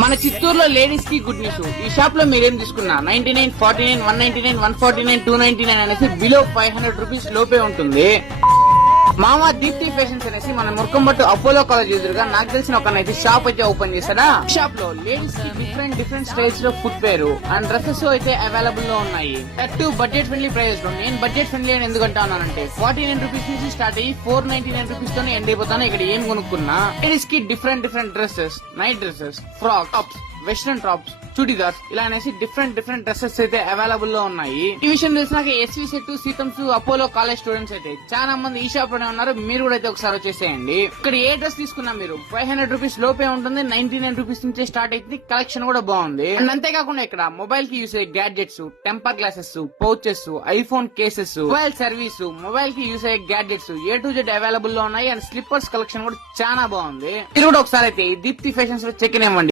మన చిత్తూరులో లేడీస్ కి గుడ్ న్యూస్. ఈ షాప్ లో మీరేం తీసుకున్నా 99, 49, 199, 149, 299 అనేసి బిలో 500 రూపీస్ లోపే ఉంటుంది. మామ దీప్తి ఫ్యాషన్స్ అనేసి మన మురకంబట్టు అపోలో కాలేజ్ ఎదురుగా నాకు తెలిసిన ఒక షాప్ అయితే ఓపెన్ చేశాడా. షాప్ లో లేడీస్ కి డిఫరెంట్ స్టైల్స్ లో ఫుట్ వేర్ అండ్ డ్రెస్సెస్ అయితే అవైలబుల్ లో ఉన్నాయి. టు బడ్జెట్ ఫ్రెండ్లీ ప్రైస్ లో. నేను బడ్జెట్ ఫ్రెండ్లీ అని ఎందుకంటానంటే 49 రూపీస్ నుంచి స్టార్ట్ అయ్యి 499 రూపీస్ తోనే ఎండ్ అయిపోతాను. ఇక్కడ ఏం కొనుక్కున్నా లేడీస్ కి different dresses, night dresses, frock tops, western tops, churidars ఇలా అనేసి డిఫరెంట్ డ్రెస్సెస్ అయితే అవైలబుల్ లో ఉన్నాయి. ఈ విషయం తెలిసినాక SV set, SITAMS, Apollo college students అయితే చాలా మంది ఈ షాప్ లోనే ఉన్నారు. మీరు కూడా అయితే ఒకసారి వచ్చేసేయండి. ఇక్కడ ఏ డ్రెస్ తీసుకున్నా మీరు 500 రూపీస్ లోపే ఉంటుంది. 99 రూపీస్ నుంచి స్టార్ట్ అవుతుంది. కలెక్షన్ కూడా బాగుంది. అండ్ అంతేకాకుండా ఇక్కడ మొబైల్ కి యూస్ అయ్యే gadgets, temper glasses, pouches, iPhone cases, mobile service, mobile కి యూస్ అయ్యే gadgets A to Z available లో ఉన్నాయి. అండ్ స్లిప్పర్స్ కలెక్షన్ కూడా చాలా బాగుంది. మీరు కూడా ఒకసారి అయితే దీప్తి ఫ్యాషన్స్ లో చెక్ ఇన్ ఇవ్వండి.